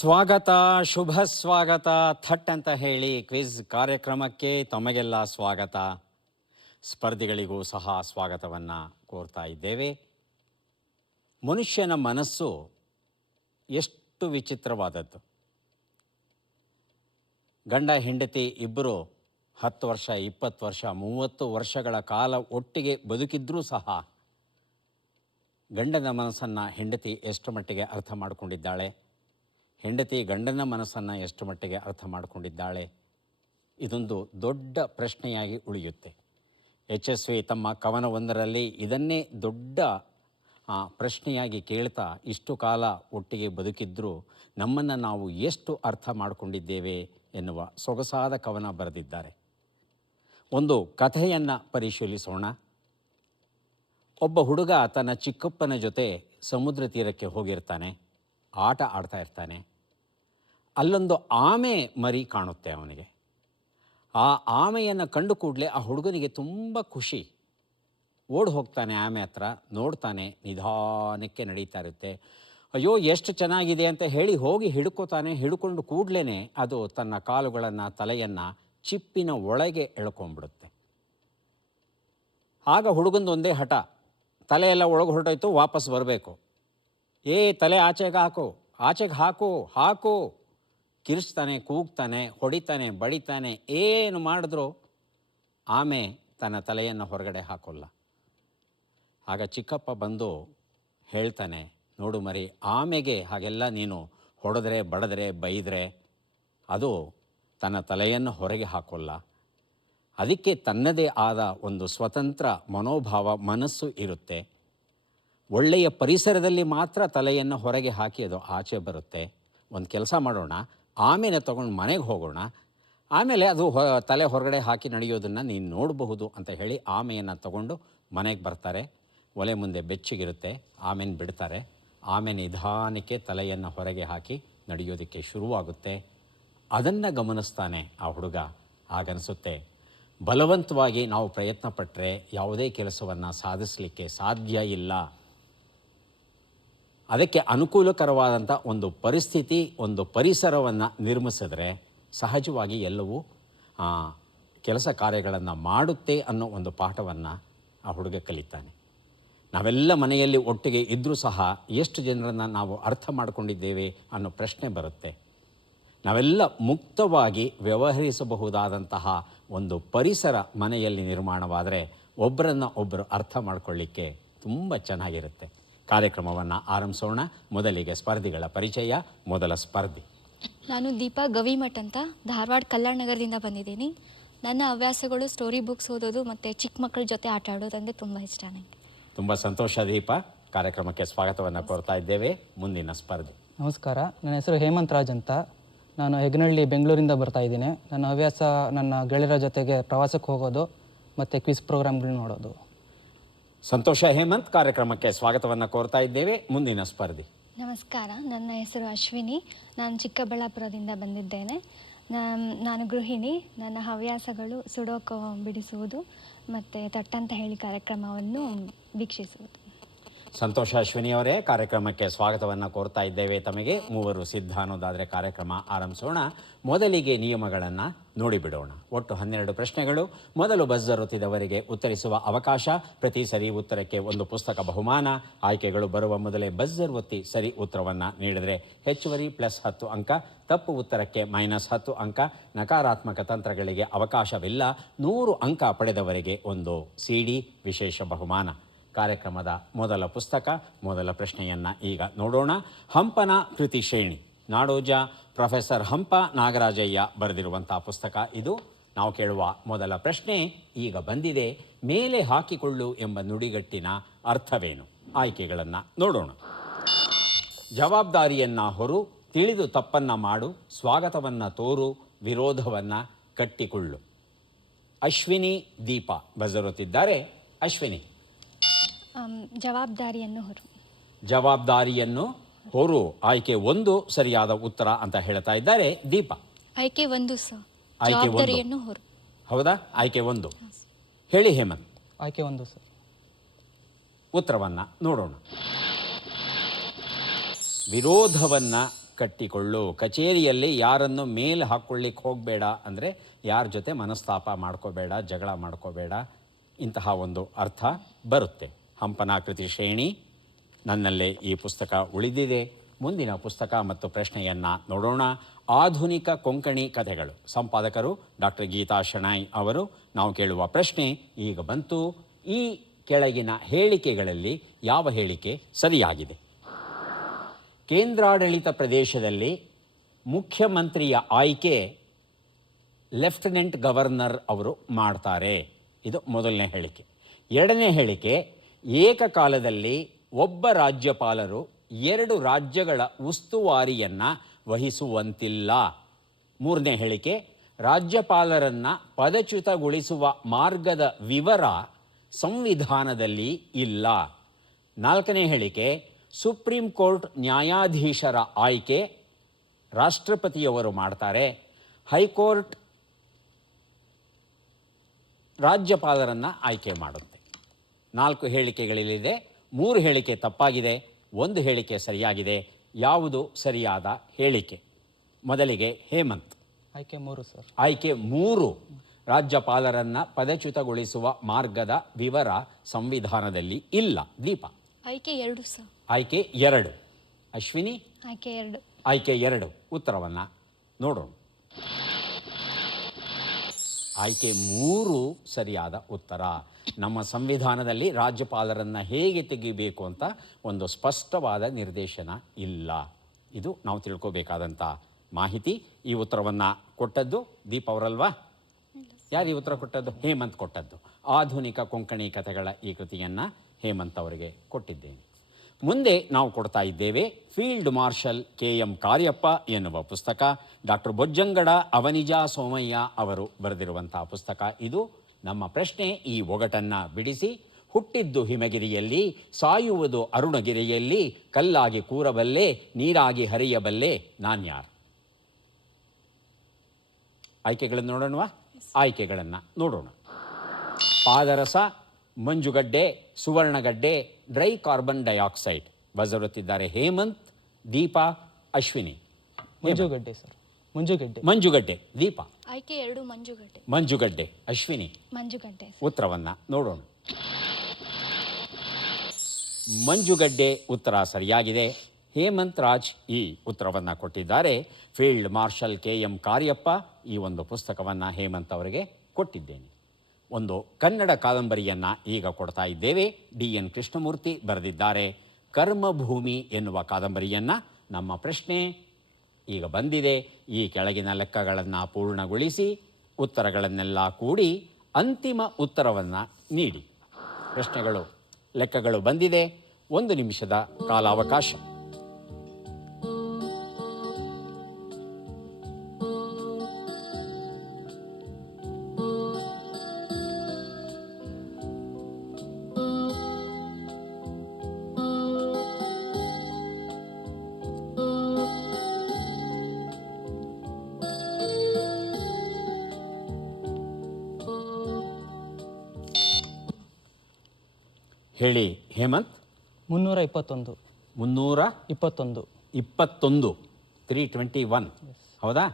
ಸ್ವಾಗತ, ಶುಭ ಸ್ವಾಗತ. ಥಟ್ ಅಂತ ಹೇಳಿ ಕ್ವಿಜ್ ಕಾರ್ಯಕ್ರಮಕ್ಕೆ ತಮಗೆಲ್ಲ ಸ್ವಾಗತ. ಸ್ಪರ್ಧಿಗಳಿಗೂ ಸಹ ಸ್ವಾಗತವನ್ನು ಕೋರ್ತಾ ಇದ್ದೇವೆ. ಮನುಷ್ಯನ ಮನಸ್ಸು ಎಷ್ಟು ವಿಚಿತ್ರವಾದದ್ದು. ಗಂಡ ಹೆಂಡತಿ ಇಬ್ಬರು 10 ವರ್ಷ, 20 ವರ್ಷ, 30 ವರ್ಷಗಳ ಕಾಲ ಒಟ್ಟಿಗೆ ಬದುಕಿದ್ರೂ ಸಹ ಗಂಡನ ಮನಸ್ಸನ್ನು ಹೆಂಡತಿ ಎಷ್ಟು ಮಟ್ಟಿಗೆ ಅರ್ಥ ಮಾಡಿಕೊಂಡಿದ್ದಾಳೆ, ಹೆಂಡತಿ ಗಂಡನ ಮನಸ್ಸನ್ನು ಎಷ್ಟು ಮಟ್ಟಿಗೆ ಅರ್ಥ ಮಾಡಿಕೊಂಡಿದ್ದಾಳೆ, ಇದೊಂದು ದೊಡ್ಡ ಪ್ರಶ್ನೆಯಾಗಿ ಉಳಿಯುತ್ತೆ. ಯಶಸ್ವಿ ತಮ್ಮ ಕವನವೊಂದರಲ್ಲಿ ಇದನ್ನೇ ದೊಡ್ಡ ಪ್ರಶ್ನೆಯಾಗಿ ಕೇಳ್ತಾ, ಇಷ್ಟು ಕಾಲ ಒಟ್ಟಿಗೆ ಬದುಕಿದ್ರೂ ನಮ್ಮನ್ನು ನಾವು ಎಷ್ಟು ಅರ್ಥ ಮಾಡಿಕೊಂಡಿದ್ದೇವೆ ಎನ್ನುವ ಸೊಗಸಾದ ಕವನ ಬರೆದಿದ್ದಾರೆ. ಒಂದು ಕಥೆಯನ್ನು ಪರಿಶೀಲಿಸೋಣ. ಒಬ್ಬ ಹುಡುಗ ತನ್ನ ಚಿಕ್ಕಪ್ಪನ ಜೊತೆ ಸಮುದ್ರ ತೀರಕ್ಕೆ ಹೋಗಿರ್ತಾನೆ, ಆಟ ಆಡ್ತಾ ಇರ್ತಾನೆ. ಅಲ್ಲೊಂದು ಆಮೆ ಮರಿ ಕಾಣುತ್ತೆ ಅವನಿಗೆ. ಆ ಆಮೆಯನ್ನು ಕಂಡು ಕೂಡಲೇ ಆ ಹುಡುಗನಿಗೆ ತುಂಬ ಖುಷಿ. ಓಡಿ ಹೋಗ್ತಾನೆ ಆಮೆ ಹತ್ರ, ನೋಡ್ತಾನೆ, ನಿಧಾನಕ್ಕೆ ನಡೀತಾ ಇರುತ್ತೆ. ಅಯ್ಯೋ ಎಷ್ಟು ಚೆನ್ನಾಗಿದೆ ಅಂತ ಹೇಳಿ ಹೋಗಿ ಹಿಡ್ಕೋತಾನೆ. ಹಿಡ್ಕೊಂಡು ಕೂಡಲೇ ಅದು ತನ್ನ ಕಾಲುಗಳನ್ನು, ತಲೆಯನ್ನು ಚಿಪ್ಪಿನ ಒಳಗೆ ಎಳ್ಕೊಂಡ್ಬಿಡುತ್ತೆ. ಆಗ ಹುಡುಗಂದು ಒಂದೇ ಹಠ, ತಲೆಯೆಲ್ಲ ಒಳಗೆ ಹೊರಟೋಯ್ತು, ವಾಪಸ್ ಬರಬೇಕು. ತಲೆ ಆಚೆಗೆ ಹಾಕು, ಆಚೆಗೆ ಹಾಕು ಹಾಕು ಕಿರಿಸ್ತಾನೆ, ಕೂಗ್ತಾನೆ, ಹೊಡಿತಾನೆ, ಬಡಿತಾನೆ. ಏನು ಮಾಡಿದ್ರೂ ಆಮೆ ತನ್ನ ತಲೆಯನ್ನು ಹೊರಗಡೆ ಹಾಕೋಲ್ಲ. ಆಗ ಚಿಕ್ಕಪ್ಪ ಬಂದು ಹೇಳ್ತಾನೆ, ನೋಡು ಮರಿ, ಆಮೆಗೆ ಹಾಗೆಲ್ಲ ನೀನು ಹೊಡೆದ್ರೆ, ಬಡಿದ್ರೆ, ಬೈದರೆ ಅದು ತನ್ನ ತಲೆಯನ್ನು ಹೊರಗೆ ಹಾಕೋಲ್ಲ. ಅದಕ್ಕೆ ತನ್ನದೇ ಆದ ಒಂದು ಸ್ವತಂತ್ರ ಮನೋಭಾವ, ಮನಸ್ಸು ಇರುತ್ತೆ. ಒಳ್ಳೆಯ ಪರಿಸರದಲ್ಲಿ ಮಾತ್ರ ತಲೆಯನ್ನು ಹೊರಗೆ ಹಾಕಿ ಅದು ಆಚೆ ಬರುತ್ತೆ. ಒಂದು ಕೆಲಸ ಮಾಡೋಣ, ಆಮೇಲೆ ತೊಗೊಂಡು ಮನೆಗೆ ಹೋಗೋಣ, ಆಮೇಲೆ ಅದು ತಲೆ ಹೊರಗಡೆ ಹಾಕಿ ನಡೆಯೋದನ್ನು ನೀನು ನೋಡಬಹುದು ಅಂತ ಹೇಳಿ ಆಮೆಯನ್ನು ತಗೊಂಡು ಮನೆಗೆ ಬರ್ತಾರೆ. ಒಲೆ ಮುಂದೆ ಬೆಚ್ಚಗಿರುತ್ತೆ, ಆಮೇಲೆ ಬಿಡ್ತಾರೆ. ಆಮೆ ನಿಧಾನಕ್ಕೆ ತಲೆಯನ್ನು ಹೊರಗೆ ಹಾಕಿ ನಡೆಯೋದಕ್ಕೆ ಶುರುವಾಗುತ್ತೆ. ಅದನ್ನು ಗಮನಿಸ್ತಾನೆ ಆ ಹುಡುಗ. ಆಗನಿಸುತ್ತೆ, ಬಲವಂತವಾಗಿ ನಾವು ಪ್ರಯತ್ನ ಪಟ್ಟರೆ ಯಾವುದೇ ಕೆಲಸವನ್ನು ಸಾಧಿಸಲಿಕ್ಕೆ ಸಾಧ್ಯ ಇಲ್ಲ. ಅದಕ್ಕೆ ಅನುಕೂಲಕರವಾದಂಥ ಒಂದು ಪರಿಸ್ಥಿತಿ, ಒಂದು ಪರಿಸರವನ್ನು ನಿರ್ಮಿಸಿದ್ರೆ ಸಹಜವಾಗಿ ಎಲ್ಲವೂ ಕೆಲಸ ಕಾರ್ಯಗಳನ್ನು ಮಾಡುತ್ತೆ ಅನ್ನೋ ಒಂದು ಪಾಠವನ್ನು ಆ ಹುಡುಗ ಕಲಿತಾನೆ. ನಾವೆಲ್ಲ ಮನೆಯಲ್ಲಿ ಒಟ್ಟಿಗೆ ಇದ್ದರೂ ಸಹ ಎಷ್ಟು ಜನರನ್ನು ನಾವು ಅರ್ಥ ಮಾಡಿಕೊಂಡಿದ್ದೇವೆ ಅನ್ನೋ ಪ್ರಶ್ನೆ ಬರುತ್ತೆ. ನಾವೆಲ್ಲ ಮುಕ್ತವಾಗಿ ವ್ಯವಹರಿಸಬಹುದಾದಂತಹ ಒಂದು ಪರಿಸರ ಮನೆಯಲ್ಲಿ ನಿರ್ಮಾಣವಾದರೆ ಒಬ್ಬರನ್ನು ಒಬ್ಬರು ಅರ್ಥ ಮಾಡಿಕೊಳ್ಳಿಕ್ಕೆ ತುಂಬ ಚೆನ್ನಾಗಿರುತ್ತೆ. ಕಾರ್ಯಕ್ರಮವನ್ನು ಆರಂಭಿಸೋಣ. ಮೊದಲಿಗೆ ಸ್ಪರ್ಧಿಗಳ ಪರಿಚಯ. ಮೊದಲ ಸ್ಪರ್ಧಿ, ನಾನು ದೀಪಾ ಗವಿಮಠ್ ಅಂತ, ಧಾರವಾಡ ಕಲ್ಯಾಣ ನಗರದಿಂದ ಬಂದಿದ್ದೀನಿ. ನನ್ನ ಹವ್ಯಾಸಗಳು ಸ್ಟೋರಿ ಬುಕ್ಸ್ ಓದೋದು ಮತ್ತು ಚಿಕ್ಕ ಮಕ್ಕಳ ಜೊತೆ ಆಟ ಆಡೋದು ಅಂದರೆ ತುಂಬ ಇಷ್ಟ ನನಗೆ. ತುಂಬ ಸಂತೋಷ ದೀಪಾ. ಕಾರ್ಯಕ್ರಮಕ್ಕೆ ಸ್ವಾಗತವನ್ನು ಕೋರ್ತಾ ಇದ್ದೇವೆ. ಮುಂದಿನ ಸ್ಪರ್ಧಿ. ನಮಸ್ಕಾರ, ನನ್ನ ಹೆಸರು ಹೇಮಂತ್ ರಾಜ್ ಅಂತ. ನಾನು ಹೆಗ್ನಳ್ಳಿ, ಬೆಂಗಳೂರಿಂದ ಬರ್ತಾ ಇದ್ದೀನಿ. ನನ್ನ ಹವ್ಯಾಸ ನನ್ನ ಗೆಳೆಯರ ಜೊತೆಗೆ ಪ್ರವಾಸಕ್ಕೆ ಹೋಗೋದು ಮತ್ತು ಕ್ವಿಜ್ ಪ್ರೋಗ್ರಾಮ್ಗಳು ನೋಡೋದು. ಸಂತೋಷ ಹೇಮಂತ್. ಕಾರ್ಯಕ್ರಮಕ್ಕೆ ಸ್ವಾಗತವನ್ನು ಕೋರ್ತಾ ಇದ್ದೇವೆ. ಮುಂದಿನ ಸ್ಪರ್ಧಿ. ನಮಸ್ಕಾರ, ನನ್ನ ಹೆಸರು ಅಶ್ವಿನಿ. ನಾನು ಚಿಕ್ಕಬಳ್ಳಾಪುರದಿಂದ ಬಂದಿದ್ದೇನೆ. ನಾನು ಗೃಹಿಣಿ. ನನ್ನ ಹವ್ಯಾಸಗಳು ಸುಡೋಕೋ ಬಿಡಿಸುವುದು ಮತ್ತು ತಟ್ಟಂತ ಹೇಳಿ ಕಾರ್ಯಕ್ರಮವನ್ನು ವೀಕ್ಷಿಸುವುದು. ಸಂತೋಷ ಅಶ್ವಿನಿ ಅವರೇ, ಕಾರ್ಯಕ್ರಮಕ್ಕೆ ಸ್ವಾಗತವನ್ನು ಕೋರ್ತಾ ಇದ್ದೇವೆ ತಮಗೆ. ಮೂವರು ಸಿದ್ಧ ಅನ್ನೋದಾದರೆ ಕಾರ್ಯಕ್ರಮ ಆರಂಭಿಸೋಣ. ಮೊದಲಿಗೆ ನಿಯಮಗಳನ್ನು ನೋಡಿಬಿಡೋಣ. ಒಟ್ಟು 12 ಪ್ರಶ್ನೆಗಳು. ಮೊದಲು ಬಜರ್ ಒತ್ತಿದವರಿಗೆ ಉತ್ತರಿಸುವ ಅವಕಾಶ. ಪ್ರತಿ ಸರಿ ಉತ್ತರಕ್ಕೆ ಒಂದು ಪುಸ್ತಕ ಬಹುಮಾನ. ಆಯ್ಕೆಗಳು ಬರುವ ಮೊದಲೇ ಬಜರ್ ಒತ್ತಿ ಸರಿ ಉತ್ತರವನ್ನು ನೀಡಿದರೆ ಹೆಚ್ಚುವರಿ +10 ಅಂಕ, ತಪ್ಪು ಉತ್ತರಕ್ಕೆ -10 ಅಂಕ. ನಕಾರಾತ್ಮಕ ತಂತ್ರಗಳಿಗೆ ಅವಕಾಶವಿಲ್ಲ. 100 ಅಂಕ ಪಡೆದವರಿಗೆ ಒಂದು CD ವಿಶೇಷ ಬಹುಮಾನ. ಕಾರ್ಯಕ್ರಮದ ಮೊದಲ ಪುಸ್ತಕ, ಮೊದಲ ಪ್ರಶ್ನೆಯನ್ನು ಈಗ ನೋಡೋಣ. ಹಂಪನ ಕೃತಿ ಶ್ರೇಣಿ, ನಾಡೋಜ ಪ್ರೊಫೆಸರ್ ಹಂಪ ನಾಗರಾಜಯ್ಯ ಬರೆದಿರುವಂಥ ಪುಸ್ತಕ ಇದು. ನಾವು ಕೇಳುವ ಮೊದಲ ಪ್ರಶ್ನೆ ಈಗ ಬಂದಿದೆ. ಮೇಲೆ ಹಾಕಿಕೊಳ್ಳು ಎಂಬ ನುಡಿಗಟ್ಟಿನ ಅರ್ಥವೇನು? ಆಯ್ಕೆಗಳನ್ನು ನೋಡೋಣ. ಜವಾಬ್ದಾರಿಯನ್ನು ಹೊರು, ತಿಳಿದು ತಪ್ಪನ್ನು ಮಾಡು, ಸ್ವಾಗತವನ್ನು ತೋರು, ವಿರೋಧವನ್ನು ಕಟ್ಟಿಕೊಳ್ಳು. ಅಶ್ವಿನಿ, ದೀಪ ಬಜರುತ್ತಿದ್ದಾರೆ. ಅಶ್ವಿನಿ. ಜವಾಬ್ದಾರಿಯನ್ನು ಹೊರು. ಜವಾಬ್ದಾರಿಯನ್ನು ಹೊರು ಆಯ್ಕೆ 1 ಸರಿಯಾದ ಉತ್ತರ ಅಂತ ಹೇಳ್ತಾ ಇದ್ದಾರೆ. ದೀಪ. ಆಯ್ಕೆ 1 ಸರ್, ಆಯ್ಕೆ 1 ಜವಾಬ್ದಾರಿಯನ್ನು ಹೊರು. ಹೌದಾ? ಆಯ್ಕೆ 1 ಹೇಳಿ ಹೇಮಂತ್. ಆಯ್ಕೆ 1 ಸರ್. ಉತ್ತರವನ್ನು ನೋಡೋಣ. ವಿರೋಧವನ್ನು ಕಟ್ಟಿಕೊಳ್ಳು. ಕಚೇರಿಯಲ್ಲಿ ಯಾರನ್ನು ಮೇಲೆ ಹಾಕ್ಕೊಳ್ಳಿಕ್ಕೆ ಹೋಗಬೇಡ ಅಂದರೆ ಯಾರ ಜೊತೆ ಮನಸ್ತಾಪ ಮಾಡ್ಕೋಬೇಡ, ಜಗಳ ಮಾಡ್ಕೋಬೇಡ, ಇಂತಹ ಒಂದು ಅರ್ಥ ಬರುತ್ತೆ. ಹಂಪನಾಕೃತಿ ಶ್ರೇಣಿ ನನ್ನಲ್ಲೇ ಈ ಪುಸ್ತಕ ಉಳಿದಿದೆ. ಮುಂದಿನ ಪುಸ್ತಕ ಮತ್ತು ಪ್ರಶ್ನೆಯನ್ನು ನೋಡೋಣ. ಆಧುನಿಕ ಕೊಂಕಣಿ ಕಥೆಗಳು, ಸಂಪಾದಕರು ಡಾಕ್ಟರ್ ಗೀತಾ ಶೆಣಾಯ್ ಅವರು. ನಾವು ಕೇಳುವ ಪ್ರಶ್ನೆ ಈಗ ಬಂತು. ಈ ಕೆಳಗಿನ ಹೇಳಿಕೆಗಳಲ್ಲಿ ಯಾವ ಹೇಳಿಕೆ ಸರಿಯಾಗಿದೆ? ಕೇಂದ್ರಾಡಳಿತ ಪ್ರದೇಶದಲ್ಲಿ ಮುಖ್ಯಮಂತ್ರಿಯ ಆಯ್ಕೆ ಲೆಫ್ಟಿನೆಂಟ್ ಗವರ್ನರ್ ಅವರು ಮಾಡ್ತಾರೆ. ಇದು ಮೊದಲನೇ ಹೇಳಿಕೆ. ಎರಡನೇ ಹೇಳಿಕೆ, ಏಕಕಾಲದಲ್ಲಿ ಒಬ್ಬ ರಾಜ್ಯಪಾಲರು 2 ರಾಜ್ಯಗಳ ಉಸ್ತುವಾರಿಯನ್ನು ವಹಿಸುವಂತಿಲ್ಲ. ಮೂರನೇ ಹೇಳಿಕೆ, ರಾಜ್ಯಪಾಲರನ್ನು ಪದಚ್ಯುತಗೊಳಿಸುವ ಮಾರ್ಗದ ವಿವರ ಸಂವಿಧಾನದಲ್ಲಿ ಇಲ್ಲ. ನಾಲ್ಕನೇ ಹೇಳಿಕೆ, ಸುಪ್ರೀಂ ಕೋರ್ಟ್ ನ್ಯಾಯಾಧೀಶರ ಆಯ್ಕೆ ರಾಷ್ಟ್ರಪತಿಯವರು ಮಾಡ್ತಾರೆ. ಹೈಕೋರ್ಟ್ ರಾಜ್ಯಪಾಲರನ್ನು ಆಯ್ಕೆ ಮಾಡುತ್ತೆ. 4 ಹೇಳಿಕೆಗಳಿದೆ. 3 ಹೇಳಿಕೆ ತಪ್ಪಾಗಿದೆ, 1 ಹೇಳಿಕೆ ಸರಿಯಾಗಿದೆ. ಯಾವುದು ಸರಿಯಾದ ಹೇಳಿಕೆ? ಮೊದಲಿಗೆ ಹೇಮಂತ್. ಆಯ್ಕೆ 3 ಸರ್. ಆಯ್ಕೆ 3, ರಾಜ್ಯಪಾಲರನ್ನು ಪದಚ್ಯುತಗೊಳಿಸುವ ಮಾರ್ಗದ ವಿವರ ಸಂವಿಧಾನದಲ್ಲಿ ಇಲ್ಲ. ದೀಪ. ಆಯ್ಕೆ 2 ಸರ್. ಆಯ್ಕೆ 2. ಅಶ್ವಿನಿ. ಆಯ್ಕೆ 2. ಆಯ್ಕೆ 2. ಉತ್ತರವನ್ನು ನೋಡೋಣ. ಆಯ್ಕೆ 3 ಸರಿಯಾದ ಉತ್ತರ. ನಮ್ಮ ಸಂವಿಧಾನದಲ್ಲಿ ರಾಜ್ಯಪಾಲರನ್ನು ಹೇಗೆ ತೆಗಿಬೇಕು ಅಂತ ಒಂದು ಸ್ಪಷ್ಟವಾದ ನಿರ್ದೇಶನ ಇಲ್ಲ. ಇದು ನಾವು ತಿಳ್ಕೋಬೇಕಾದಂಥ ಮಾಹಿತಿ. ಈ ಉತ್ತರವನ್ನು ಕೊಟ್ಟದ್ದು ದೀಪ ಅವರಲ್ವಾ? ಯಾರು ಈ ಉತ್ತರ ಕೊಟ್ಟದ್ದು? ಹೇಮಂತ್ ಕೊಟ್ಟದ್ದು. ಆಧುನಿಕ ಕೊಂಕಣಿ ಕಥೆಗಳ ಈ ಕೃತಿಯನ್ನು ಹೇಮಂತ್ ಅವರಿಗೆ ಕೊಟ್ಟಿದ್ದೇನೆ. ಮುಂದೆ ನಾವು ಕೊಡ್ತಾ ಇದ್ದೇವೆ ಫೀಲ್ಡ್ ಮಾರ್ಷಲ್ KM ಕಾರ್ಯಪ್ಪ ಎನ್ನುವ ಪುಸ್ತಕ. ಡಾಕ್ಟರ್ ಬೊಜ್ಜಂಗಡ ಅವನಿಜ ಸೋಮಯ್ಯ ಅವರು ಬರೆದಿರುವಂಥ ಪುಸ್ತಕ ಇದು. ನಮ್ಮ ಪ್ರಶ್ನೆ ಈ ಒಗಟನ್ನು ಬಿಡಿಸಿ. ಹುಟ್ಟಿದ್ದು ಹಿಮಗಿರಿಯಲ್ಲಿ, ಸಾಯುವುದು ಅರುಣಗಿರಿಯಲ್ಲಿ, ಕಲ್ಲಾಗಿ ಕೂರಬಲ್ಲೆ, ನೀರಾಗಿ ಹರಿಯಬಲ್ಲೆ, ನಾನ್ಯಾರು? ಆಯ್ಕೆಗಳನ್ನು ನೋಡೋಣವಾ? ಆಯ್ಕೆಗಳನ್ನು ನೋಡೋಣ. ಪಾದರಸ, ಮಂಜುಗಡ್ಡೆ, ಸುವರ್ಣಗಡ್ಡೆ, ಡ್ರೈ ಕಾರ್ಬನ್ ಡೈಆಕ್ಸೈಡ್. ಬಜರುತ್ತಿದ್ದಾರೆ ಹೇಮಂತ್, ದೀಪ, ಅಶ್ವಿನಿ. ಮಂಜುಗಡ್ಡೆ ಸರ್. ಮಂಜುಗಡ್ಡೆ. ಮಂಜುಗಡ್ಡೆ. ದೀಪ. ಆಯ್ಕೆ 2 ಮಂಜುಗಡ್ಡೆ. ಮಂಜುಗಡ್ಡೆ. ಅಶ್ವಿನಿ. ಮಂಜುಗಡ್ಡೆ. ಉತ್ತರವನ್ನು ನೋಡೋಣ. ಮಂಜುಗಡ್ಡೆ ಉತ್ತರ ಸರಿಯಾಗಿದೆ. ಹೇಮಂತ್ ರಾಜ್ ಈ ಉತ್ತರವನ್ನು ಕೊಟ್ಟಿದ್ದಾರೆ. ಫೀಲ್ಡ್ ಮಾರ್ಷಲ್ KM ಕಾರ್ಯಪ್ಪ ಈ ಒಂದು ಪುಸ್ತಕವನ್ನು ಹೇಮಂತ್ ಅವರಿಗೆ ಕೊಟ್ಟಿದ್ದೇನೆ. ಒಂದು ಕನ್ನಡ ಕಾದಂಬರಿಯನ್ನು ಈಗ ಕೊಡ್ತಾ ಇದ್ದೇವೆ. DN ಕೃಷ್ಣಮೂರ್ತಿ ಬರೆದಿದ್ದಾರೆ. ಕರ್ಮಭೂಮಿ ಎನ್ನುವ ಕಾದಂಬರಿಯನ್ನು. ನಮ್ಮ ಪ್ರಶ್ನೆ ಈಗ ಬಂದಿದೆ. ಈ ಕೆಳಗಿನ ಲೆಕ್ಕಗಳನ್ನು ಪೂರ್ಣಗೊಳಿಸಿ ಉತ್ತರಗಳನ್ನೆಲ್ಲ ಕೂಡಿ ಅಂತಿಮ ಉತ್ತರವನ್ನು ನೀಡಿ. ಪ್ರಶ್ನೆಗಳು, ಲೆಕ್ಕಗಳು ಬಂದಿದೆ. 1 ನಿಮಿಷದ ಕಾಲಾವಕಾಶ. ಹೇಳಿ ಹೇಮಂತ್. 321. 321. 321. ಹೌದಾ?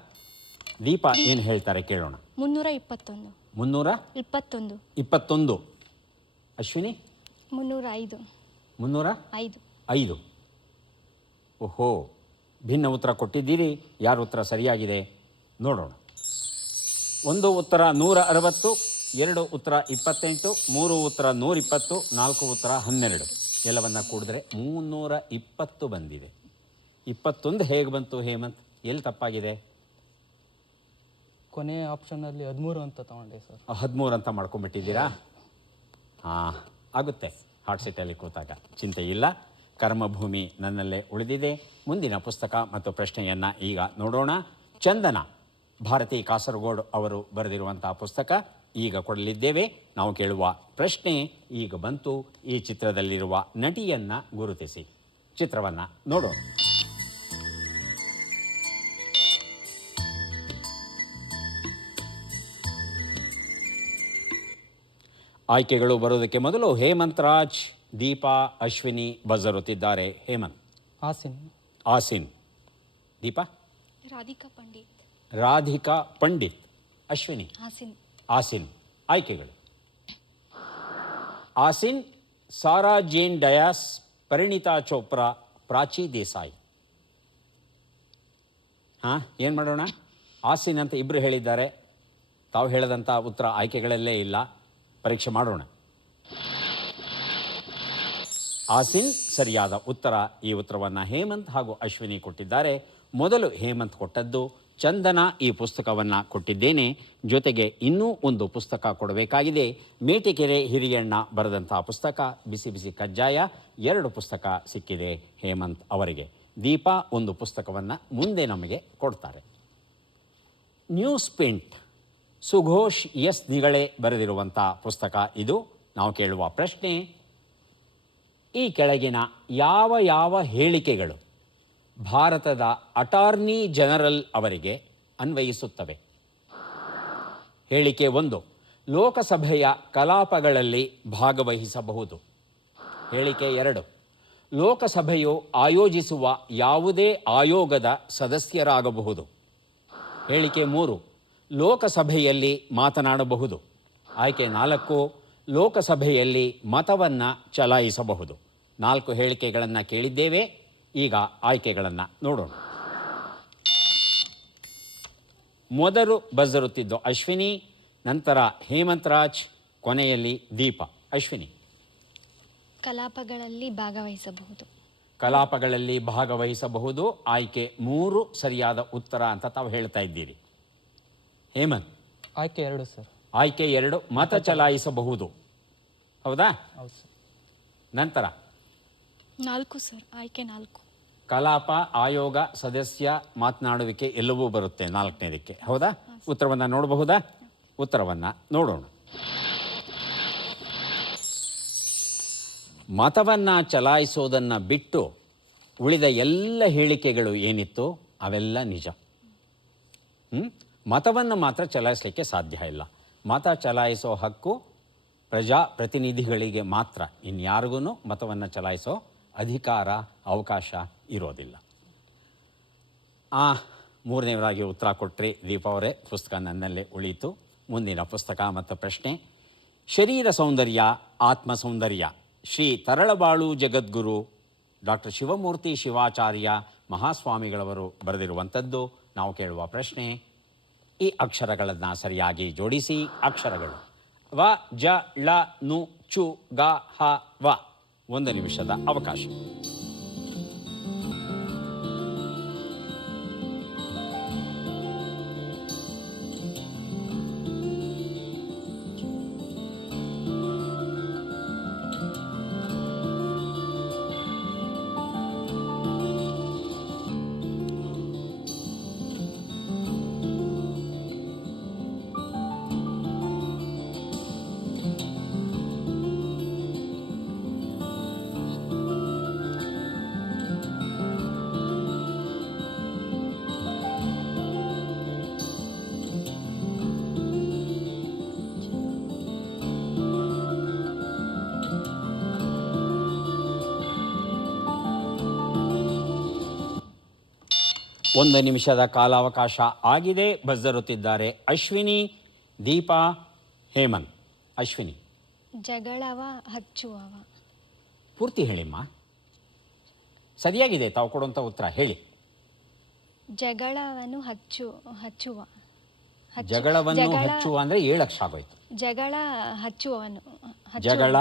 ದೀಪ ಏನು ಹೇಳ್ತಾರೆ ಕೇಳೋಣ. 321. 321. ಅಶ್ವಿನಿ. 305. 305. ಓಹೋ, ಭಿನ್ನ ಉತ್ತರ ಕೊಟ್ಟಿದ್ದೀರಿ. ಯಾರ ಉತ್ತರ ಸರಿಯಾಗಿದೆ ನೋಡೋಣ. 1 ಉತ್ತರ 160, 2 ಉತ್ತರ 28, 3 ಉತ್ತರ 120, 4 ಉತ್ತರ 12. ಎಲ್ಲವನ್ನ ಕೂಡಿದ್ರೆ 320 ಬಂದಿದೆ. 21 ಹೇಗೆ ಬಂತು ಹೇಮಂತ್? ಎಲ್ಲಿ ತಪ್ಪಾಗಿದೆ? ಕೊನೆಯ ಆಪ್ಷನಲ್ಲಿ 13 ಅಂತ ತಗೊಂಡೆ ಸರ್. 13 ಅಂತ ಮಾಡ್ಕೊಂಡ್ಬಿಟ್ಟಿದ್ದೀರಾ? ಹಾಂ, ಆಗುತ್ತೆ. ಹಾಟ್ ಸೀಟಲ್ಲಿ ಕೂತಾಗ ಚಿಂತೆ ಇಲ್ಲ. ಕರ್ಮಭೂಮಿ ನನ್ನಲ್ಲೇ ಉಳಿದಿದೆ. ಮುಂದಿನ ಪುಸ್ತಕ ಮತ್ತು ಪ್ರಶ್ನೆಯನ್ನು ಈಗ ನೋಡೋಣ. ಚಂದನ, ಭಾರತಿ ಕಾಸರಗೋಡು ಅವರು ಬರೆದಿರುವಂಥ ಪುಸ್ತಕ ಈಗ ಕೊಡಲಿದ್ದೇವೆ. ನಾವು ಕೇಳುವ ಪ್ರಶ್ನೆ ಈಗ ಬಂತು. ಈ ಚಿತ್ರದಲ್ಲಿರುವ ನಟಿಯನ್ನು ಗುರುತಿಸಿ. ಚಿತ್ರವನ್ನು ನೋಡೋಣ. ಆಯ್ಕೆಗಳು ಬರೋದಕ್ಕೆ ಮೊದಲು ಹೇಮಂತ್ ರಾಜ್, ದೀಪಾ, ಅಶ್ವಿನಿ ಬಜರುತ್ತಿದ್ದಾರೆ. ಹೇಮಂತ್. ಆಸಿನ್. ಆಸಿನ್. ದೀಪಾ? ರಾಧಿಕಾ ಪಂಡಿತ್. ರಾಧಿಕಾ ಪಂಡಿತ್. ಅಶ್ವಿನಿ? ಹಾಸಿನ್. ಆಸಿನ್. ಆಯ್ಕೆಗಳು: ಆಸಿನ್, ಸಾರಾ ಜೇನ್ ಡಯಾಸ್, ಪರಿಣಿತಾ ಚೋಪ್ರಾ, ಪ್ರಾಚಿ ದೇಸಾಯಿ. ಹಾಂ, ಏನು ಮಾಡೋಣ? ಆಸಿನ್ ಅಂತ ಇಬ್ಬರು ಹೇಳಿದ್ದಾರೆ. ತಾವು ಹೇಳದಂಥ ಉತ್ತರ ಆಯ್ಕೆಗಳಲ್ಲೇ ಇಲ್ಲ. ಪರೀಕ್ಷೆ ಮಾಡೋಣ. ಆಸಿನ್ ಸರಿಯಾದ ಉತ್ತರ. ಈ ಉತ್ತರವನ್ನು ಹೇಮಂತ್ ಹಾಗೂ ಅಶ್ವಿನಿ ಕೊಟ್ಟಿದ್ದಾರೆ. ಮೊದಲು ಹೇಮಂತ್ ಕೊಟ್ಟದ್ದು. ಚಂದನ ಈ ಪುಸ್ತಕವನ್ನು ಕೊಟ್ಟಿದ್ದೇನೆ. ಜೊತೆಗೆ ಇನ್ನೂ ಒಂದು ಪುಸ್ತಕ ಕೊಡಬೇಕಾಗಿದೆ. ಮೇಟಿಕೆರೆ ಹಿರಿಯಣ್ಣ ಬರೆದಂಥ ಪುಸ್ತಕ ಬಿಸಿ ಬಿಸಿ ಕಜ್ಜಾಯ. 2 ಪುಸ್ತಕ ಸಿಕ್ಕಿದೆ ಹೇಮಂತ್ ಅವರಿಗೆ. ದೀಪಾ ಒಂದು ಪುಸ್ತಕವನ್ನು ಮುಂದೆ ನಮಗೆ ಕೊಡ್ತಾರೆ. ನ್ಯೂಸ್ ಪ್ರಿಂಟ್, ಸುಘೋಷ್ ಎಸ್ ನಿಗಳೆ ಬರೆದಿರುವಂಥ ಪುಸ್ತಕ ಇದು. ನಾವು ಕೇಳುವ ಪ್ರಶ್ನೆ: ಈ ಕೆಳಗಿನ ಯಾವ ಯಾವ ಹೇಳಿಕೆಗಳು ಭಾರತದ ಅಟಾರ್ನಿ ಜನರಲ್ ಅವರಿಗೆ ಅನ್ವಯಿಸುತ್ತವೆ? ಹೇಳಿಕೆ 1: ಲೋಕಸಭೆಯ ಕಲಾಪಗಳಲ್ಲಿ ಭಾಗವಹಿಸಬಹುದು. ಹೇಳಿಕೆ 2: ಲೋಕಸಭೆಯು ಆಯೋಜಿಸುವ ಯಾವುದೇ ಆಯೋಗದ ಸದಸ್ಯರಾಗಬಹುದು. ಹೇಳಿಕೆ 3: ಲೋಕಸಭೆಯಲ್ಲಿ ಮಾತನಾಡಬಹುದು. ಆಯ್ಕೆ 4: ಲೋಕಸಭೆಯಲ್ಲಿ ಮತವನ್ನು ಚಲಾಯಿಸಬಹುದು. 4 ಹೇಳಿಕೆಗಳನ್ನು ಕೇಳಿದ್ದೇವೆ. ಈಗ ಆಯ್ಕೆಗಳನ್ನು ನೋಡೋಣ. ಮೊದಲು ಬಜರುತ್ತಿದ್ದು ಅಶ್ವಿನಿ, ನಂತರ ಹೇಮಂತ್ ರಾಜ್, ಕೊನೆಯಲ್ಲಿ ದೀಪ. ಅಶ್ವಿನಿ: ಕಲಾಪಗಳಲ್ಲಿ ಭಾಗವಹಿಸಬಹುದು. ಕಲಾಪಗಳಲ್ಲಿ ಭಾಗವಹಿಸಬಹುದು. ಆಯ್ಕೆ 3 ಸರಿಯಾದ ಉತ್ತರ ಅಂತ ತಾವು ಹೇಳ್ತಾ ಇದ್ದೀರಿ. ಹೇಮಂತ್: ಆಯ್ಕೆ 2 ಸರ್. ಆಯ್ಕೆ 2 ಮತ ಚಲಾಯಿಸಬಹುದು. ಹೌದಾ? ಹೌದು ಸರ್. ನಂತರ 4 ಸರ್. ಆಯ್ಕೆ 4. ಕಲಾಪ, ಆಯೋಗ, ಸದಸ್ಯ, ಮಾತನಾಡುವಿಕೆ ಎಲ್ಲವೂ ಬರುತ್ತೆ 4ನೇದಕ್ಕೆ. ಹೌದಾ? ಉತ್ತರವನ್ನು ನೋಡಬಹುದಾ? ಉತ್ತರವನ್ನು ನೋಡೋಣ. ಮತವನ್ನು ಚಲಾಯಿಸೋದನ್ನು ಬಿಟ್ಟು ಉಳಿದ ಎಲ್ಲ ಹೇಳಿಕೆಗಳು ಏನಿತ್ತು ಅವೆಲ್ಲ ನಿಜ. ಮತವನ್ನು ಮಾತ್ರ ಚಲಾಯಿಸಲಿಕ್ಕೆ ಸಾಧ್ಯ ಇಲ್ಲ. ಮತ ಚಲಾಯಿಸೋ ಹಕ್ಕು ಪ್ರಜಾಪ್ರತಿನಿಧಿಗಳಿಗೆ ಮಾತ್ರ. ಇನ್ಯಾರಿಗೂ ಮತವನ್ನು ಚಲಾಯಿಸೋ ಅಧಿಕಾರ, ಅವಕಾಶ ಇರೋದಿಲ್ಲ. 3ನೇವರಾಗಿ ಉತ್ತರ ಕೊಟ್ಟರೆ ದೀಪಾ ಅವರೇ. ಪುಸ್ತಕ ನನ್ನಲ್ಲೇ ಉಳಿಯಿತು. ಮುಂದಿನ ಪುಸ್ತಕ ಮತ್ತು ಪ್ರಶ್ನೆ: ಶರೀರ ಸೌಂದರ್ಯ, ಆತ್ಮ ಸೌಂದರ್ಯ, ಶ್ರೀ ತರಳಬಾಳು ಜಗದ್ಗುರು ಡಾಕ್ಟರ್ ಶಿವಮೂರ್ತಿ ಶಿವಾಚಾರ್ಯ ಮಹಾಸ್ವಾಮಿಗಳವರು ಬರೆದಿರುವಂಥದ್ದು. ನಾವು ಕೇಳುವ ಪ್ರಶ್ನೆ: ಈ ಅಕ್ಷರಗಳನ್ನು ಸರಿಯಾಗಿ ಜೋಡಿಸಿ. ಅಕ್ಷರಗಳು: ವ, ಜ, ಳ, ನು, ಚು, ಗ, ಹ, ವ. 1 ನಿಮಿಷದ ಅವಕಾಶ. ಒಂದು ನಿಮಿಷದ ಕಾಲಾವಕಾಶ ಆಗಿದೆ. ಬಜರುತ್ತಿದ್ದಾರೆ ಅಶ್ವಿನಿ, ದೀಪಾ, ಹೇಮಂತ್. ಅಶ್ವಿನಿ: ಜಗಳವ ಹಚ್ಚುವವ. ಪೂರ್ತಿ ಹೇಳಿಮ್ಮ. ಸರಿಯಾಗಿದೆ ತಾವು ಕೊಡುವಂಥ ಉತ್ತರ. ಹೇಳಿ. ಜಗಳವನ್ನು ಹಚ್ಚುವ. ಜಗಳವನ್ನು ಹಚ್ಚುವ ಅಂದರೆ 7 ಅಕ್ಷರ ಆಗೋಯ್ತು. ಜಗಳ ಹಚ್ಚುವವನು. ಜಗಳ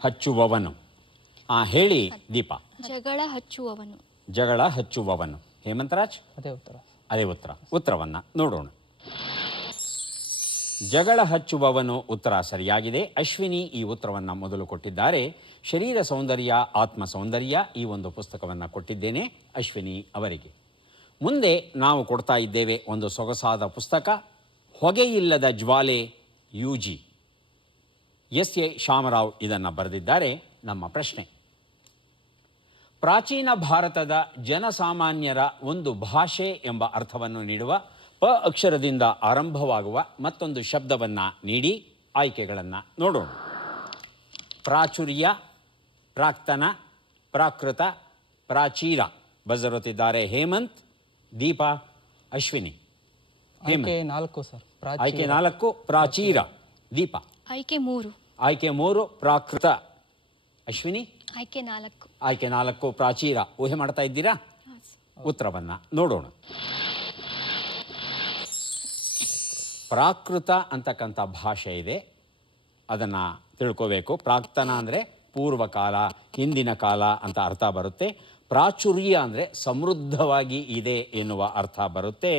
ಹಚ್ಚುವವನು. ಹೇಳಿ ದೀಪಾ. ಜಗಳ ಹಚ್ಚುವವನು. ಜಗಳ ಹಚ್ಚುವವನು. ಹೇಮಂತರಾಜ್? ಅದೇ ಉತ್ತರ. ಅದೇ ಉತ್ತರ. ಉತ್ತರವನ್ನು ನೋಡೋಣ. ಜಗಳ ಹಚ್ಚುವವನು ಉತ್ತರ ಸರಿಯಾಗಿದೆ. ಅಶ್ವಿನಿ ಈ ಉತ್ತರವನ್ನು ಮೊದಲು ಕೊಟ್ಟಿದ್ದಾರೆ. ಶರೀರ ಸೌಂದರ್ಯ, ಆತ್ಮ ಸೌಂದರ್ಯ ಈ ಒಂದು ಪುಸ್ತಕವನ್ನು ಕೊಟ್ಟಿದ್ದೇನೆ ಅಶ್ವಿನಿ ಅವರಿಗೆ. ಮುಂದೆ ನಾವು ಕೊಡ್ತಾ ಇದ್ದೇವೆ ಒಂದು ಸೊಗಸಾದ ಪುಸ್ತಕ, ಹೊಗೆಯಿಲ್ಲದ ಜ್ವಾಲೆ UG. S.A. ಶಾಮರಾವ್ ಇದನ್ನು ಬರೆದಿದ್ದಾರೆ. ನಮ್ಮ ಪ್ರಶ್ನೆ: ಪ್ರಾಚೀನ ಭಾರತದ ಜನಸಾಮಾನ್ಯರ ಒಂದು ಭಾಷೆ ಎಂಬ ಅರ್ಥವನ್ನು ನೀಡುವ ಪ ಅಕ್ಷರದಿಂದ ಆರಂಭವಾಗುವ ಮತ್ತೊಂದು ಶಬ್ದವನ್ನು ನೀಡಿ. ಆಯ್ಕೆಗಳನ್ನು ನೋಡೋಣ. ಪ್ರಾಚುರ್ಯ, ಪ್ರಾಕ್ತನ, ಪ್ರಾಕೃತ, ಪ್ರಾಚೀರ. ಬಜರುತ್ತಿದ್ದಾರೆ ಹೇಮಂತ್, ದೀಪ, ಅಶ್ವಿನಿ. ಆಯ್ಕೆ 4 ಸರ್. ಆಯ್ಕೆ 4 ಪ್ರಾಚೀರ. ದೀಪ ಆಯ್ಕೆ 3. ಆಯ್ಕೆ 3 ಪ್ರಾಕೃತ. ಅಶ್ವಿನಿ ಆಯ್ಕೆ 4. ಆಯ್ಕೆ 4 ಪ್ರಾಚೀರ. ಊಹೆ ಮಾಡ್ತಾ ಇದ್ದೀರಾ? ಉತ್ತರವನ್ನ ನೋಡೋಣ. ಪ್ರಾಕೃತ ಅಂತಕ್ಕಂಥ ಭಾಷೆ ಇದೆ, ಅದನ್ನು ತಿಳ್ಕೋಬೇಕು. ಪ್ರಾಕ್ತನ ಅಂದರೆ ಪೂರ್ವಕಾಲ, ಹಿಂದಿನ ಕಾಲ ಅಂತ ಅರ್ಥ ಬರುತ್ತೆ. ಪ್ರಾಚುರ್ಯ ಅಂದರೆ ಸಮೃದ್ಧವಾಗಿ ಇದೆ ಎನ್ನುವ ಅರ್ಥ ಬರುತ್ತೆ.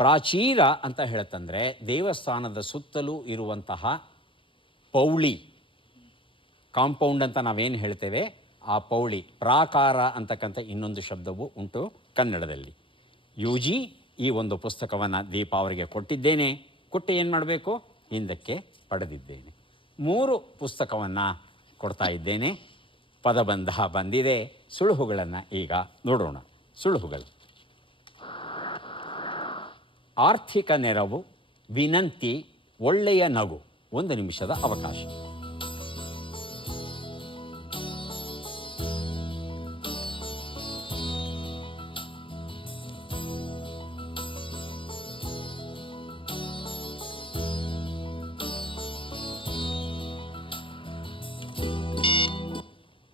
ಪ್ರಾಚೀರ ಅಂತ ಹೇಳ್ತಂದ್ರೆ ದೇವಸ್ಥಾನದ ಸುತ್ತಲೂ ಇರುವಂತಹ ಪೌಳಿ, ಕಾಂಪೌಂಡ್ ಅಂತ ನಾವೇನು ಹೇಳ್ತೇವೆ ಆ ಪೌಳಿ. ಪ್ರಾಕಾರ ಅಂತಕ್ಕಂಥ ಇನ್ನೊಂದು ಶಬ್ದವು ಉಂಟು ಕನ್ನಡದಲ್ಲಿ. UG ಈ ಒಂದು ಪುಸ್ತಕವನ್ನು ದೀಪ ಅವರಿಗೆ ಕೊಟ್ಟಿದ್ದೇನೆ. ಕೊಟ್ಟು ಏನು ಮಾಡಬೇಕು? ಹಿಂದಕ್ಕೆ ಪಡೆದಿದ್ದೇನೆ. 3 ಪುಸ್ತಕವನ್ನು ಕೊಡ್ತಾ ಇದ್ದೇನೆ. ಪದಬಂಧ ಬಂದಿದೆ. ಸುಳುಹುಗಳನ್ನು ಈಗ ನೋಡೋಣ. ಸುಳುಹುಗಳು: ಆರ್ಥಿಕ ನೆರವು, ವಿನಂತಿ, ಒಳ್ಳೆಯ ನಗು. 1 ನಿಮಿಷದ ಅವಕಾಶ.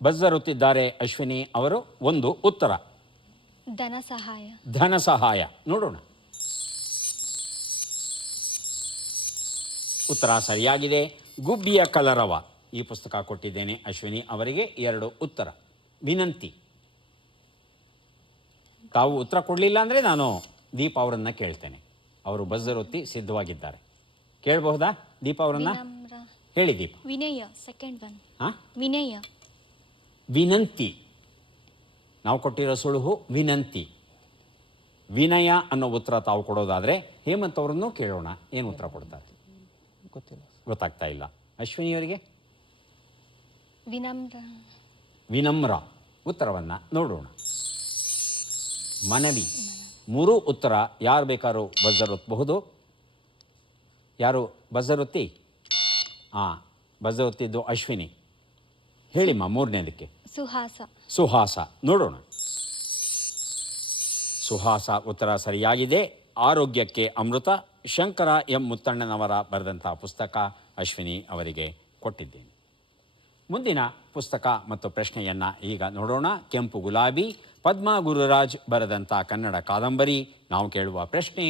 ಬಜ್ಜರುತ್ತಿದ್ದಾರೆ ಅಶ್ವಿನಿ ಅವರು. 1 ಉತ್ತರ ಧನ ಸಹಾಯ. ಧನ ಸಹಾಯ. ನೋಡೋಣ. ಉತ್ತರ ಸರಿಯಾಗಿದೆ. ಗುಬ್ಬಿಯ ಕಲರವ. ಈ ಪುಸ್ತಕ ಕೊಟ್ಟಿದ್ದೇನೆ ಅಶ್ವಿನಿ ಅವರಿಗೆ. 2 ಉತ್ತರ. ವಿನಂತಿ. ತಾವು ಉತ್ತರ ಕೊಡಲಿಲ್ಲ ಅಂದರೆ ನಾನು ದೀಪ ಅವರನ್ನು ಕೇಳ್ತೇನೆ. ಅವರು ಬಜ್ಜರೊತ್ತಿ ಸಿದ್ಧವಾಗಿದ್ದಾರೆ. ಕೇಳಬಹುದಾ ದೀಪ ಅವರನ್ನ? ಹೇಳಿ ದೀಪ. ವಿನಯ. Second one. ಹಾಂ, ವಿನಯ. ವಿನಂತಿ. ನಾವು ಕೊಟ್ಟಿರೋ ಸುಳುಹು ವಿನಂತಿ. ವಿನಯ ಅನ್ನೋ ಉತ್ತರ ತಾವು ಕೊಡೋದಾದರೆ ಹೇಮಂತ್ ಅವರನ್ನು ಕೇಳೋಣ. ಏನು ಉತ್ತರ ಕೊಡ್ತಾರೆ? ಗೊತ್ತಿಲ್ಲ. ಗೊತ್ತಾಗ್ತಾ ಇಲ್ಲ. ಅಶ್ವಿನಿಯವರಿಗೆ? ವಿನಮ್ರ. ವಿನಮ್ರ. ಉತ್ತರವನ್ನು ನೋಡೋಣ. ಮನವಿ. 3 ಉತ್ತರ. ಯಾರು ಬೇಕಾದ್ರೂ ಬಜ್ಜರೊತ್ತಬಹುದು. ಯಾರು ಬಜ್ಜರೊತ್ತಿ? ಹಾಂ, ಬಜ್ಜರೊತ್ತಿದ್ದು ಅಶ್ವಿನಿ. ಹೇಳಿಮ್ಮ 3ನೇದಕ್ಕೆ. ಸುಹಾಸ. ಸುಹಾಸ. ನೋಡೋಣ. ಸುಹಾಸ ಉತ್ತರ ಸರಿಯಾಗಿದೆ. ಆರೋಗ್ಯಕ್ಕೆ ಅಮೃತ. ಶಂಕರ ಎಂ ಮುತ್ತಣ್ಣನವರ ಬರೆದಂಥ ಪುಸ್ತಕ ಅಶ್ವಿನಿ ಅವರಿಗೆ ಕೊಟ್ಟಿದ್ದೇನೆ. ಮುಂದಿನ ಪುಸ್ತಕ ಮತ್ತು ಪ್ರಶ್ನೆಯನ್ನು ಈಗ ನೋಡೋಣ. ಕೆಂಪು ಗುಲಾಬಿ, ಪದ್ಮಾ ಗುರುರಾಜ್ ಬರೆದಂಥ ಕನ್ನಡ ಕಾದಂಬರಿ. ನಾವು ಕೇಳುವ ಪ್ರಶ್ನೆ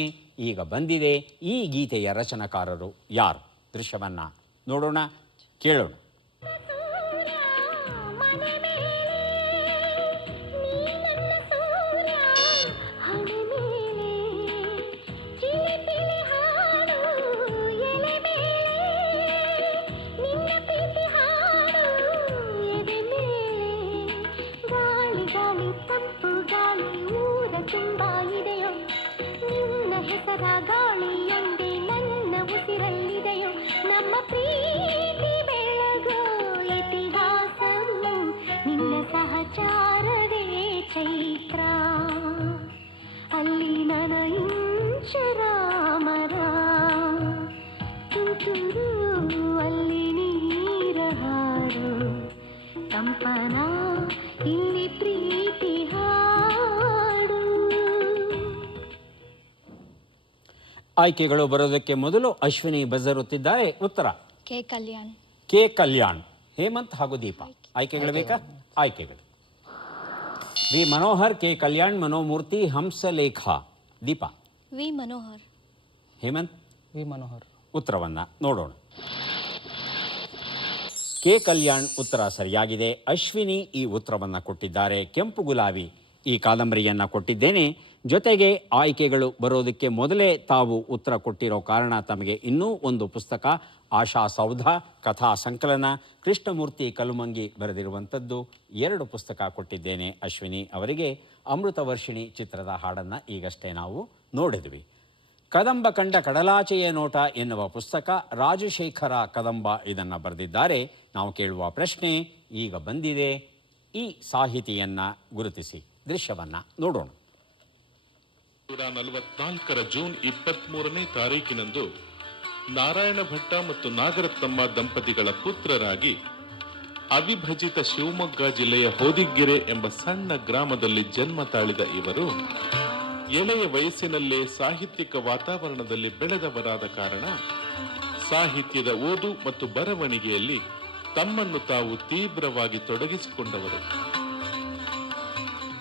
ಈಗ ಬಂದಿದೆ. ಈ ಗೀತೆಯ ರಚನಾಕಾರರು ಯಾರು? ದೃಶ್ಯವನ್ನು ನೋಡೋಣ, ಕೇಳೋಣ. ಗಾಳಿಯೊಂದೇ ನನ್ನ ಉಸಿರಲ್ಲಿದೆಯೋ, ನಮ್ಮ ಪ್ರೀತಿ ಬೆಳಗೋ ಇತಿಹಾಸ, ನಿನ್ನ ಸಹಚಾರವೇ ಚೈತ್ರ, ಅಲ್ಲಿ ನನ ಇಂಚರಾಮರ ತುಂತುರು, ಅಲ್ಲಿ ನೀರ ಹಾಡು ಕಂಪನ, ಇಲ್ಲಿ ಪ್ರೀತಿ ಹಾಡು. ಆಯ್ಕೆಗಳು ಬರೋದಕ್ಕೆ ಮೊದಲು ಅಶ್ವಿನಿ ಬಜರುತ್ತಿದ್ದಾರೆ. ಉತ್ತರ ಕೆ ಕಲ್ಯಾಣ್. ಕೆ ಕಲ್ಯಾಣ್. ಹೇಮಂತ್ ಹಾಗೂ ದೀಪ. ಆಯ್ಕೆಗಳು ಬೇಕಾ? ಆಯ್ಕೆಗಳು: ವಿ ಮನೋಹರ್, ಕೆ ಕಲ್ಯಾಣ್, ಮನೋಮೂರ್ತಿ, ಹಂಸಲೇಖ. ದೀಪ? ವಿ ಮನೋಹರ್. ಹೇಮಂತ್? ವಿ ಮನೋಹರ್. ಉತ್ತರವನ್ನು ನೋಡೋಣ. ಕೆ ಕಲ್ಯಾಣ್ ಉತ್ತರ ಸರಿಯಾಗಿದೆ. ಅಶ್ವಿನಿ ಈ ಉತ್ತರವನ್ನು ಕೊಟ್ಟಿದ್ದಾರೆ. ಕೆಂಪು ಗುಲಾಬಿ ಈ ಕಾದಂಬರಿಯನ್ನು ಕೊಟ್ಟಿದ್ದೇನೆ. ಜೊತೆಗೆ ಆಯ್ಕೆಗಳು ಬರೋದಕ್ಕೆ ಮೊದಲೇ ತಾವು ಉತ್ತರ ಕೊಟ್ಟಿರೋ ಕಾರಣ ತಮಗೆ ಇನ್ನೂ ಒಂದು ಪುಸ್ತಕ, ಆಶಾ ಸೌಧ ಕಥಾ ಸಂಕಲನ, ಕೃಷ್ಣಮೂರ್ತಿ ಕಲುಮಂಗಿ ಬರೆದಿರುವಂಥದ್ದು 2 ಪುಸ್ತಕ ಕೊಟ್ಟಿದ್ದೇನೆ ಅಶ್ವಿನಿ ಅವರಿಗೆ. ಅಮೃತ ವರ್ಷಿಣಿ ಚಿತ್ರದ ಹಾಡನ್ನು ಈಗಷ್ಟೇ ನಾವು ನೋಡಿದ್ವಿ. ಕದಂಬ ಕಂಡ ಕಡಲಾಚೆಯ ನೋಟ ಎನ್ನುವ ಪುಸ್ತಕ ರಾಜಶೇಖರ ಕದಂಬ ಇದನ್ನು ಬರೆದಿದ್ದಾರೆ. ನಾವು ಕೇಳುವ ಪ್ರಶ್ನೆ ಈಗ ಬಂದಿದೆ. ಈ ಸಾಹಿತಿಯನ್ನು ಗುರುತಿಸಿ. ದೃಶ್ಯವನ್ನು ನೋಡೋಣ. 1944 ಜೂನ್ 23ನೇ ತಾರೀಕಿನಂದು ನಾರಾಯಣ ಭಟ್ಟ ಮತ್ತು ನಾಗರತ್ನಮ್ಮ ದಂಪತಿಗಳ ಪುತ್ರರಾಗಿ ಅವಿಭಜಿತ ಶಿವಮೊಗ್ಗ ಜಿಲ್ಲೆಯ ಹೋದಿಗೆರೆ ಎಂಬ ಸಣ್ಣ ಗ್ರಾಮದಲ್ಲಿ ಜನ್ಮ ತಾಳಿದ ಇವರು ಎಳೆಯ ವಯಸ್ಸಿನಲ್ಲೇ ಸಾಹಿತ್ಯಿಕ ವಾತಾವರಣದಲ್ಲಿ ಬೆಳೆದವರಾದ ಕಾರಣ ಸಾಹಿತ್ಯದ ಓದು ಮತ್ತು ಬರವಣಿಗೆಯಲ್ಲಿ ತಮ್ಮನ್ನು ತಾವು ತೀವ್ರವಾಗಿ ತೊಡಗಿಸಿಕೊಂಡವರು.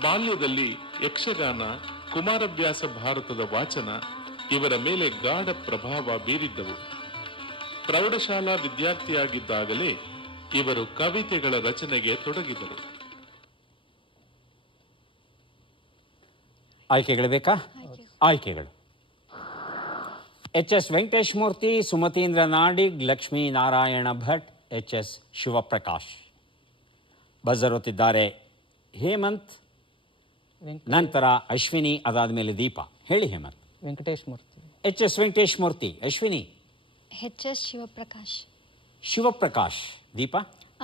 ಬಾಲ್ಯದಲ್ಲಿ ಯಕ್ಷಗಾನ, ಕುಮಾರವ್ಯಾಸ ಭಾರತದ ವಾಚನ ಇವರ ಮೇಲೆ ಗಾಢ ಪ್ರಭಾವ ಬೀರಿದ್ದವು. ಪ್ರೌಢಶಾಲಾ ವಿದ್ಯಾರ್ಥಿಯಾಗಿದ್ದಾಗಲೇ ಇವರು ಕವಿತೆಗಳ ರಚನೆಗೆ ತೊಡಗಿದರು. ಆಯ್ಕೆಗಳು ಬೇಕಾ? ಆಯ್ಕೆಗಳು: ಎಚ್.ಎಸ್. ವೆಂಕಟೇಶ್ ಮೂರ್ತಿ, ಸುಮತೀಂದ್ರ ನಾಡಿಗ್, ಲಕ್ಷ್ಮೀನಾರಾಯಣ ಭಟ್, ಎಚ್.ಎಸ್. ಶಿವಪ್ರಕಾಶ್. ಬಜರ್ ಒತ್ತಿದ್ದಾರೆ ಹೇಮಂತ್, ನಂತರ ಅಶ್ವಿನಿ, ಅದಾದ ಮೇಲೆ ದೀಪ. ಹೇಳಿ ಹೇಮಂತ್. ವೆಂಕಟೇಶ್ ಮೂರ್ತಿ. ಎಚ್.ಎಸ್. ವೆಂಕಟೇಶ್ ಮೂರ್ತಿ. ಅಶ್ವಿನಿ? ಎಚ್.ಎಸ್. ಶಿವಪ್ರಕಾಶ್. ಶಿವಪ್ರಕಾಶ್. ದೀಪ?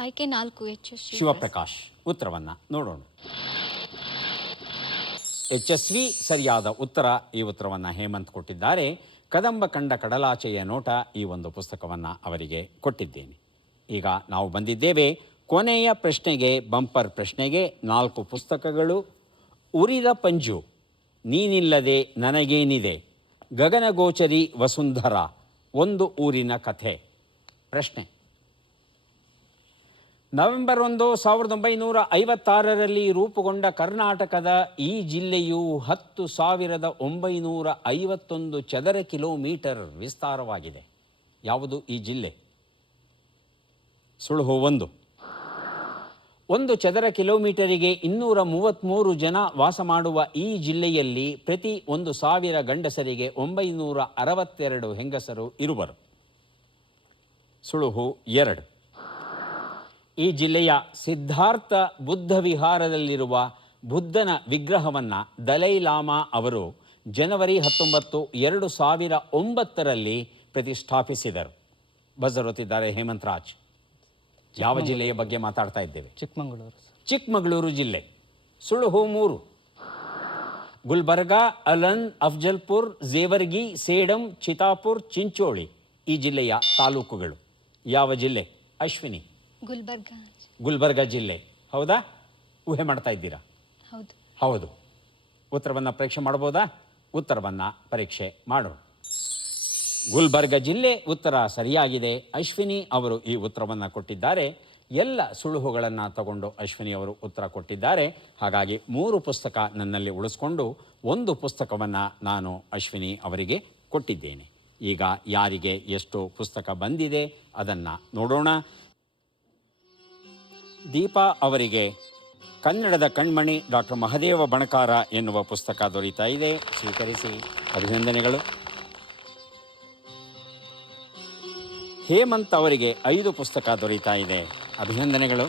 ಆಯ್ಕೆ 4 ಎಚ್.ಎಸ್. ಶಿವಪ್ರಕಾಶ್. ಉತ್ತರವನ್ನು ನೋಡೋಣ. ಯಶಸ್ವಿ ಸರಿಯಾದ ಉತ್ತರ. ಈ ಉತ್ತರವನ್ನು ಹೇಮಂತ್ ಕೊಟ್ಟಿದ್ದಾರೆ. ಕದಂಬ ಕಂಡ ಕಡಲಾಚೆಯ ನೋಟ ಈ ಒಂದು ಪುಸ್ತಕವನ್ನು ಅವರಿಗೆ ಕೊಟ್ಟಿದ್ದೇನೆ. ಈಗ ನಾವು ಬಂದಿದ್ದೇವೆ ಕೊನೆಯ ಪ್ರಶ್ನೆಗೆ, ಬಂಪರ್ ಪ್ರಶ್ನೆಗೆ. 4 ಪುಸ್ತಕಗಳು: ಉರಿದ ಪಂಜು, ನೀನಿಲ್ಲದೆ ನನಗೇನಿದೆ, ಗಗನಗೋಚರಿ ವಸುಂಧರ, ಒಂದು ಊರಿನ ಕಥೆ. ಪ್ರಶ್ನೆ: ನವೆಂಬರ್ 1, 1956ರಲ್ಲಿ ರೂಪುಗೊಂಡ ಕರ್ನಾಟಕದ ಈ ಜಿಲ್ಲೆಯು 10,951 ಚದರ ಕಿಲೋಮೀಟರ್ ವಿಸ್ತಾರವಾಗಿದೆ. ಯಾವುದು ಈ ಜಿಲ್ಲೆ? ಸುಳುಹು 1 ಚದರ ಕಿಲೋಮೀಟರಿಗೆ 233 ಜನ ವಾಸ ಮಾಡುವ ಈ ಜಿಲ್ಲೆಯಲ್ಲಿ ಪ್ರತಿ 1,000 ಗಂಡಸರಿಗೆ 962 ಹೆಂಗಸರು ಇರುವರು. ಸುಳುಹು 2. ಈ ಜಿಲ್ಲೆಯ ಸಿದ್ಧಾರ್ಥ ಬುದ್ಧ ವಿಹಾರದಲ್ಲಿರುವ ಬುದ್ಧನ ವಿಗ್ರಹವನ್ನು ದಲೈ ಲಾಮಾ ಅವರು ಜನವರಿ 19, 2009ರಲ್ಲಿ ಪ್ರತಿಷ್ಠಾಪಿಸಿದರು. ಬಜರ್ ಒತ್ತಿದ್ದಾರೆ ಹೇಮಂತ್ ರಾಜ್. ಯಾವ ಜಿಲ್ಲೆಯ ಬಗ್ಗೆ ಮಾತಾಡ್ತಾ ಇದ್ದೇವೆ? ಚಿಕ್ಕಮಗಳೂರು. ಚಿಕ್ಕಮಗಳೂರು ಜಿಲ್ಲೆ. ಸುಳುಹು 3. ಗುಲ್ಬರ್ಗಾ, ಅಲನ್, ಅಫ್ಜಲ್ಪುರ್, ಜೇವರ್ಗಿ, ಸೇಡಂ, ಚಿತಾಪುರ್, ಚಿಂಚೋಳಿ ಈ ಜಿಲ್ಲೆಯ ತಾಲೂಕುಗಳು. ಯಾವ ಜಿಲ್ಲೆ? ಅಶ್ವಿನಿ? ಗುಲ್ಬರ್ಗಾ ಜಿಲ್ಲೆ. ಹೌದಾ? ಊಹೆ ಮಾಡ್ತಾ ಇದ್ದೀರಾ? ಹೌದು. ಉತ್ತರವನ್ನು ಪರೀಕ್ಷೆ ಮಾಡ್ಬೋದಾ? ಉತ್ತರವನ್ನು ಪರೀಕ್ಷೆ ಮಾಡೋಣ. ಗುಲ್ಬರ್ಗಾ ಜಿಲ್ಲೆ ಉತ್ತರ ಸರಿಯಾಗಿದೆ. ಅಶ್ವಿನಿ ಅವರು ಈ ಉತ್ತರವನ್ನು ಕೊಟ್ಟಿದ್ದಾರೆ. ಎಲ್ಲ ಸುಳುಹುಗಳನ್ನು ತಗೊಂಡು ಅಶ್ವಿನಿ ಅವರು ಉತ್ತರ ಕೊಟ್ಟಿದ್ದಾರೆ. ಹಾಗಾಗಿ 3 ಪುಸ್ತಕ ನನ್ನಲ್ಲಿ ಉಳಿಸ್ಕೊಂಡು 1 ಪುಸ್ತಕವನ್ನು ನಾನು ಅಶ್ವಿನಿ ಅವರಿಗೆ ಕೊಟ್ಟಿದ್ದೇನೆ. ಈಗ ಯಾರಿಗೆ ಎಷ್ಟು ಪುಸ್ತಕ ಬಂದಿದೆ ಅದನ್ನು ನೋಡೋಣ. ದೀಪಾ ಅವರಿಗೆ ಕನ್ನಡದ ಕಣ್ಮಣಿ ಡಾಕ್ಟರ್ ಮಹದೇವ ಬಣಕಾರ ಎನ್ನುವ ಪುಸ್ತಕ ದೊರೀತಾ ಇದೆ. ಸ್ವೀಕರಿಸಿ. ಅಭಿನಂದನೆಗಳು. ಹೇಮಂತ್ ಅವರಿಗೆ 5 ಪುಸ್ತಕ ದೊರೀತಾ ಇದೆ. ಅಭಿನಂದನೆಗಳು.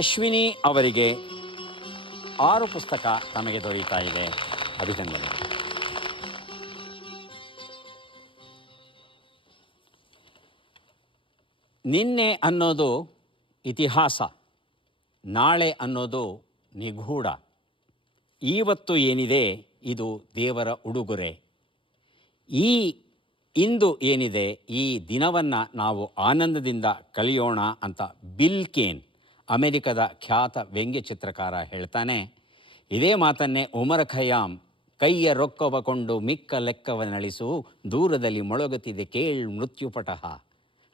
ಅಶ್ವಿನಿ ಅವರಿಗೆ 6 ಪುಸ್ತಕ ತಮಗೆ ದೊರೀತಾ ಇದೆ. ಅಭಿನಂದನೆಗಳು. ನಿನ್ನೆ ಅನ್ನೋದು ಇತಿಹಾಸ, ನಾಳೆ ಅನ್ನೋದು ನಿಗೂಢ, ಇವತ್ತು ಏನಿದೆ ಇದು ದೇವರ ಉಡುಗೊರೆ. ಈ ಇಂದು ಏನಿದೆ ಈ ದಿನವನ್ನು ನಾವು ಆನಂದದಿಂದ ಕಳೆಯೋಣ ಅಂತ ಬಿಲ್ ಕೇನ್, ಅಮೆರಿಕದ ಖ್ಯಾತ ವ್ಯಂಗ್ಯ ಚಿತ್ರಕಾರ ಹೇಳ್ತಾನೆ. ಇದೇ ಮಾತನ್ನೇ ಉಮರ್ ಖಯ್ಯಾಮ್, ಕೈಯ ರೊಕ್ಕವ ಕೊಂಡು ಮಿಕ್ಕ ಲೆಕ್ಕವ ನಳಿಸು, ದೂರದಲ್ಲಿ ಮೊಳಗುತ್ತಿದೆ ಕೇಳ್ ಮೃತ್ಯುಪಟಹ.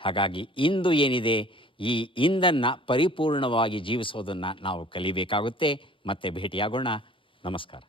ಹಾಗಾಗಿ ಇಂದು ಏನಿದೆ ಈ ಇಂದನ್ನು ಪರಿಪೂರ್ಣವಾಗಿ ಜೀವಿಸೋದನ್ನು ನಾವು ಕಲಿಬೇಕಾಗುತ್ತೆ. ಮತ್ತೆ ಭೇಟಿಯಾಗೋಣ. ನಮಸ್ಕಾರ.